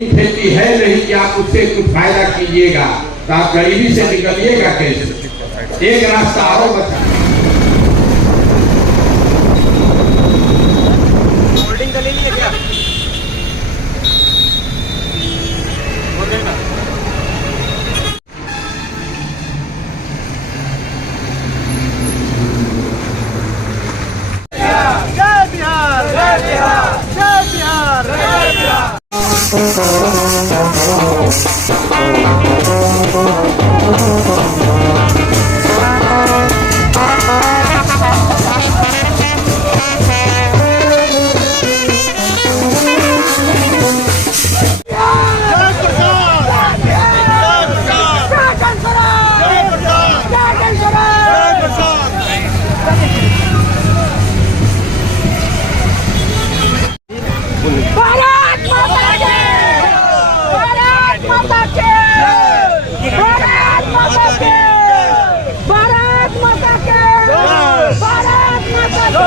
खेती है नहीं कि आप उससे कुछ फायदा कीजिएगा, तो आप गरीबी से निकलिएगा कैसे? एक रास्ता और बता। होल्डिंग का ले लिया क्या? जय बिहार, जय बिहार, जय बिहार, जय बिहार। भारत माता की भारत माता की भारत माता की भारत माता की भारत माता की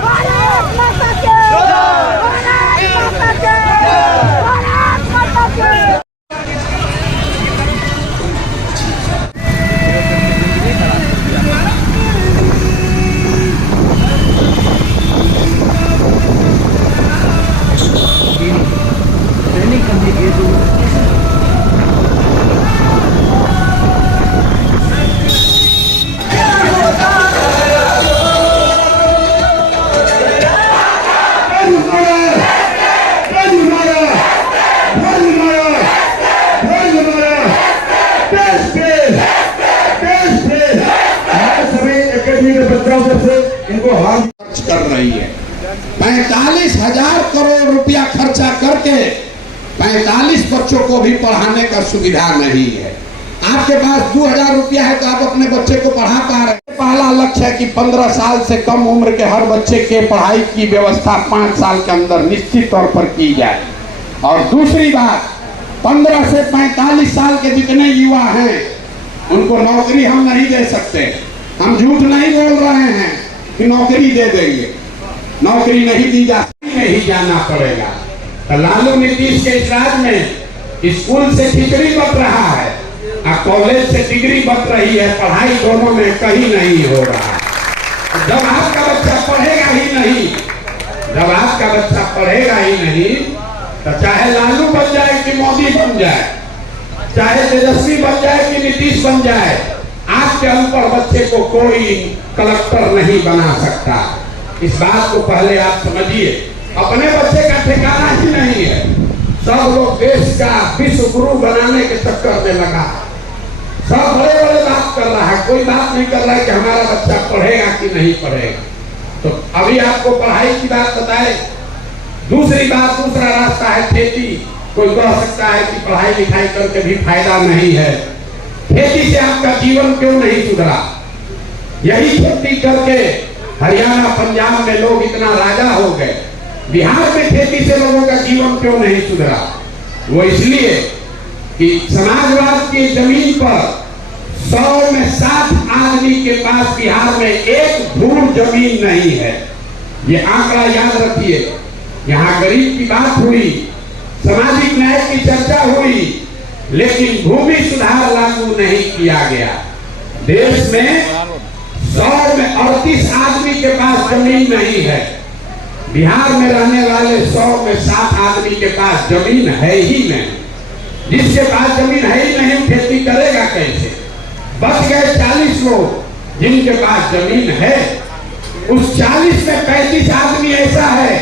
भारत माता की भारत माता की भारत माता की भारत माता की। इनको हम खर्च कर रही है 45,000 करोड़ रुपया खर्चा करके 45 बच्चों को भी पढ़ाने का सुविधा नहीं है। आपके पास 2,000 रुपया है तो आप अपने बच्चे को पढ़ा पा रहे हैं। पहला लक्ष्य है कि 15 साल से कम उम्र के हर बच्चे के पढ़ाई की व्यवस्था 5 साल के अंदर निश्चित तौर पर की जाए। और दूसरी बात, 15 से 45 साल के जितने युवा हैं उनको नौकरी हम नहीं दे सकते। हम झूठ नहीं बोल रहे हैं कि नौकरी दे देंगे, नौकरी नहीं दी जाती, नहीं जाना पड़ेगा। तो लालू नीतीश के इस राज में स्कूल से खिचड़ी बट रहा है और कॉलेज से डिग्री बट रही है, पढ़ाई दोनों में कहीं नहीं हो रहा। जब आपका बच्चा पढ़ेगा ही नहीं, जब आपका बच्चा पढ़ेगा ही नहीं, तो चाहे लालू बन जाए कि मोदी बन जाए, चाहे तेजस्वी बन जाए कि नीतीश बन जाए, आपके अनपढ़ बच्चे को कोई कलेक्टर नहीं बना सकता। इस बात को पहले आप समझिए। अपने बच्चे का ठिकाना ही नहीं है। सब लोग देश का विश्व गुरु बनाने के चक्कर में लगा, सब बड़े बड़े बात कर रहा है, कोई बात नहीं कर रहा है कि हमारा बच्चा पढ़ेगा कि नहीं पढ़ेगा। तो अभी आपको पढ़ाई की बात बताए। दूसरी बात, दूसरा रास्ता है खेती। कोई कह सकता है कि पढ़ाई लिखाई करके भी फायदा नहीं है। खेती से आपका जीवन क्यों नहीं सुधरा? यही खेती करके हरियाणा पंजाब में लोग इतना राजा हो गए, बिहार में खेती से लोगों का जीवन क्यों नहीं सुधरा? वो इसलिए कि समाजवाद की जमीन पर 100 में 60 आदमी के पास बिहार में एक धूल जमीन नहीं है। ये आंकड़ा याद रखिए। यहाँ गरीब की बात हुई, सामाजिक न्याय की चर्चा हुई, लेकिन भूमि सुधार लागू नहीं किया गया। देश में 100 में 38 आदमी के पास जमीन नहीं है। बिहार में रहने वाले 100 में 7 आदमी के पास जमीन है ही नहीं। जिसके पास जमीन है ही नहीं, खेती करेगा कैसे? बच गए 40 लोग जिनके पास जमीन है। उस 40 में 35 आदमी ऐसा है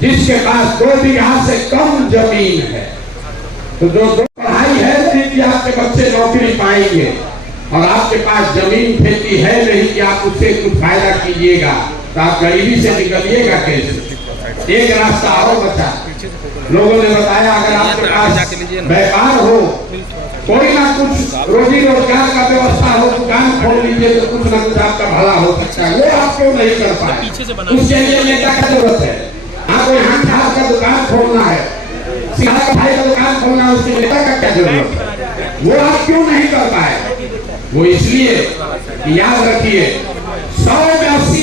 जिसके पास 2 बीघा से कम जमीन है। तो जो पढ़ाई है नहीं कि आपके बच्चे नौकरी पाएंगे, और आपके पास जमीन खेती है नहीं कि आप उससे कुछ फायदा कीजिएगा, तो आप गरीबी से निकलिएगा कैसे? एक रास्ता और बचा। लोगों ने बताया अगर आपके पास व्यापार हो, कोई ना कुछ रोजी रोजगार का व्यवस्था हो, दुकान खोल लीजिए तो कुछ ना कुछ आपका भला हो सकता है। वो आप क्यों नहीं कर पाए? उसके लिए नेता का जरूरत है। आपको यहाँ खाद का दुकान खोलना है, सिंघाड़ा का भाई का दुकान खोलना है, उसके नेता का क्या जरूरत है? वो आप क्यों नहीं कर पाए? वो इसलिए याद रखिए 100 में 80